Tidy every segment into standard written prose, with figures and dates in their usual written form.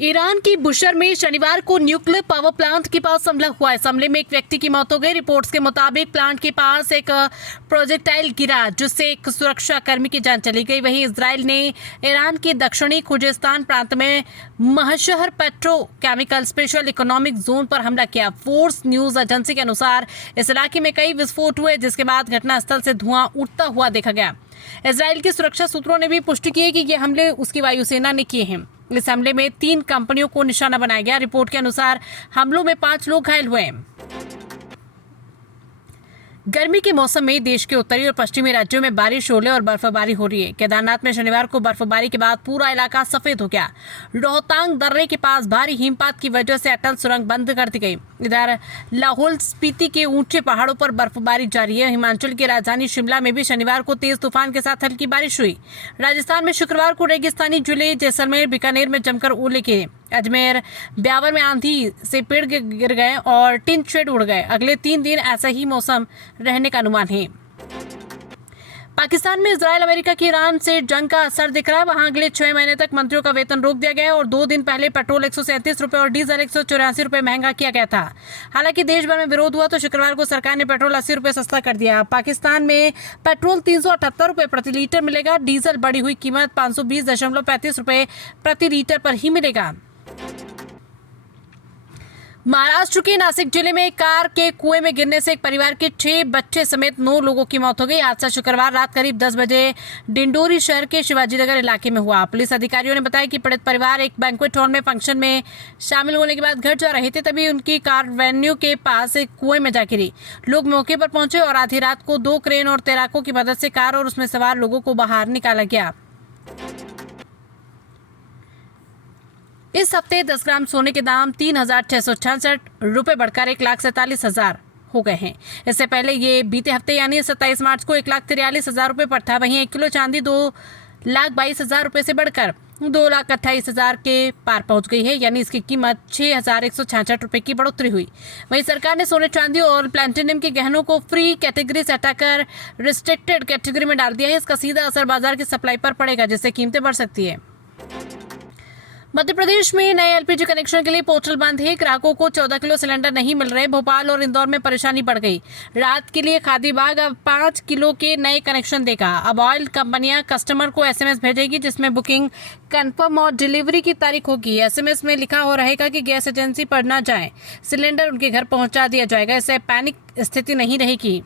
Iran की Bushehr में शनिवार को न्यूक्लियर पावर प्लांट के पास हमला हुआ। इस हमले में एक व्यक्ति की मौत हो गई। रिपोर्ट्स के मुताबिक प्लांट के पास एक प्रोजेक्टाइल गिरा जिससे एक सुरक्षा कर्मी की जान चली गई। वहीं इजराइल ने ईरान के दक्षिणी खुजेस्तान प्रांत में महशहर पेट्रोकेमिकल स्पेशल इकोनॉमिक जोन पर हमला किया। फोर्स न्यूज एजेंसी के अनुसार इस इलाके में कई विस्फोट हुए जिसके बाद घटनास्थल से धुआं उठता हुआ देखा गया। इजराइल के सुरक्षा सूत्रों ने भी पुष्टि की है कि ये हमले उसकी वायुसेना ने किए हैं। इस हमले में 3 कंपनियों को निशाना बनाया गया। रिपोर्ट के अनुसार हमलों में 5 लोग घायल हुए। गर्मी के मौसम में देश के उत्तरी और पश्चिमी राज्यों में बारिश, ओले और बर्फबारी हो रही है। केदारनाथ में शनिवार को बर्फबारी के बाद पूरा इलाका सफेद हो गया। रोहतांग दर्रे के पास भारी हिमपात की वजह से अटल सुरंग बंद कर दी गई। इधर लाहौल स्पीति के ऊंचे पहाड़ों पर बर्फबारी जारी है। हिमाचल की राजधानी शिमला में भी शनिवार को तेज तूफान के साथ हल्की बारिश हुई। राजस्थान में शुक्रवार को रेगिस्तानी जिले जैसलमेर, बीकानेर में जमकर ओले गिरे। अजमेर, ब्यावर में आंधी से पेड़ गिर गए और टिन शेड उड़ गए। अगले 3 दिन ऐसा ही मौसम रहने का अनुमान है। पाकिस्तान में इजराइल अमेरिका की ईरान से जंग का असर दिख रहा है। वहां अगले 6 महीने तक मंत्रियों का वेतन रोक दिया गया है और 2 दिन पहले पेट्रोल 137 रुपए और डीजल 184 रुपए महंगा किया गया था। हालांकि देश भर में विरोध हुआ तो शुक्रवार को सरकार ने पेट्रोल 80 रुपए सस्ता कर दिया। पाकिस्तान में पेट्रोल 378 रुपए प्रति लीटर मिलेगा। डीजल बढ़ी हुई कीमत 520.35 रुपए प्रति लीटर पर ही मिलेगा। महाराष्ट्र के नासिक जिले में एक कार के कुएं में गिरने से एक परिवार के 6 बच्चे समेत 9 लोगों की मौत हो गई। हादसा शुक्रवार रात करीब 10 बजे डिंडोरी शहर के शिवाजीनगर इलाके में हुआ। पुलिस अधिकारियों ने बताया कि पीड़ित परिवार एक बैंक्वेट हॉल में फंक्शन में शामिल होने के बाद घर जा रहे थे, तभी उनकी कार वेन्यू के पास एक कुएं में जा गिरी। लोग मौके पर पहुंचे और आधी रात को 2 क्रेन और तैराकों की मदद से कार और उसमें सवार लोगों को बाहर निकाला गया। इस हफ्ते 10 ग्राम सोने के दाम 3,666 रुपए बढ़कर 1,47,000 हो गए हैं। इससे पहले ये बीते हफ्ते यानी 27 मार्च को 1,43,000 रुपए पर था। वहीं 1 किलो चांदी 2,22,000 रुपए से बढ़कर 2,28,000 के पार पहुंच गई है, यानी इसकी कीमत 6,166 रुपए की बढ़ोतरी हुई। वहीं सरकार ने सोने, चांदी और प्लैटिनम के गहनों को फ्री कैटेगरी से हटाकर रिस्ट्रिक्टेड कैटेगरी में डाल दिया है। इसका सीधा असर बाजार की सप्लाई पर पड़ेगा, जिससे कीमतें बढ़ सकती है। मध्य प्रदेश में नए एलपीजी कनेक्शन के लिए पोर्टल बंद है। ग्राहकों को 14 किलो सिलेंडर नहीं मिल रहे। भोपाल और इंदौर में परेशानी बढ़ गई। रात के लिए खादी विभाग अब 5 किलो के नए कनेक्शन देगा। अब ऑयल कंपनियां कस्टमर को एसएमएस भेजेगी जिसमें बुकिंग कंफर्म और डिलीवरी की तारीख होगी। एसएमएस में लिखा हो रहेगा कि गैस एजेंसी पर न जाएं, सिलेंडर उनके घर पहुंचा दिया जाएगा। इससे पैनिक स्थिति नहीं रहेगी।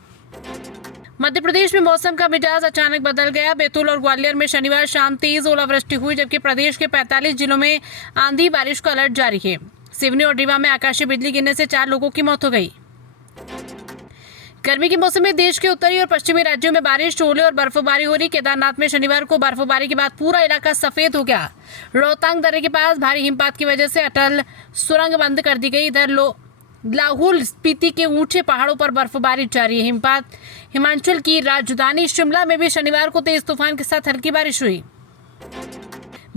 मध्य प्रदेश में मौसम का मिजाज अचानक बदल गया। बैतूल और ग्वालियर में शनिवार शाम तेज ओलावृष्टि हुई, जबकि प्रदेश के 45 जिलों में आंधी बारिश का अलर्ट जारी है। सिवनी और रीवा में आकाशीय बिजली गिरने से 4 लोगों की मौत हो गई। गर्मी के मौसम में देश के उत्तरी और पश्चिमी राज्यों में बारिश, ओले और बर्फबारी हो रही। केदारनाथ में शनिवार को बर्फबारी के बाद पूरा इलाका सफेद हो गया। रोहतांग दर्रे के पास भारी हिमपात की वजह से अटल सुरंग बंद कर दी गई। इधर लाहौल स्पीति के ऊंचे पहाड़ों पर बर्फबारी जारी है। हिमाचल की राजधानी शिमला में भी शनिवार को तेज तूफान के साथ हल्की बारिश हुई।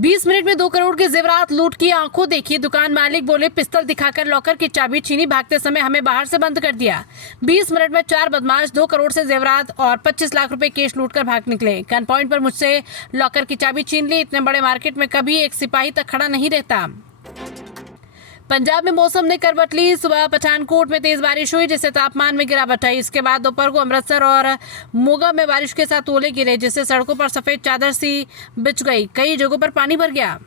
20 मिनट में 2 करोड़ के जेवरात लूट की आंखों देखी। दुकान मालिक बोले, पिस्तौल दिखाकर लॉकर की चाबी छीनी, भागते समय हमें बाहर से बंद कर दिया। 20 मिनट में 4 बदमाश 2 करोड़ से जेवरात और 25 लाख रुपए कैश लूटकर भाग निकले। गन पॉइंट पर मुझसे लॉकर की चाबी छीन ली। इतने बड़े मार्केट में कभी एक सिपाही तक खड़ा नहीं रहता। पंजाब में मौसम ने करवट ली। सुबह पठानकोट में तेज बारिश हुई जिससे तापमान में गिरावट आई। इसके बाद दोपहर को अमृतसर और मोगा में बारिश के साथ ओले गिरे जिससे सड़कों पर सफेद चादर सी बिछ गई। कई जगहों पर पानी भर गया।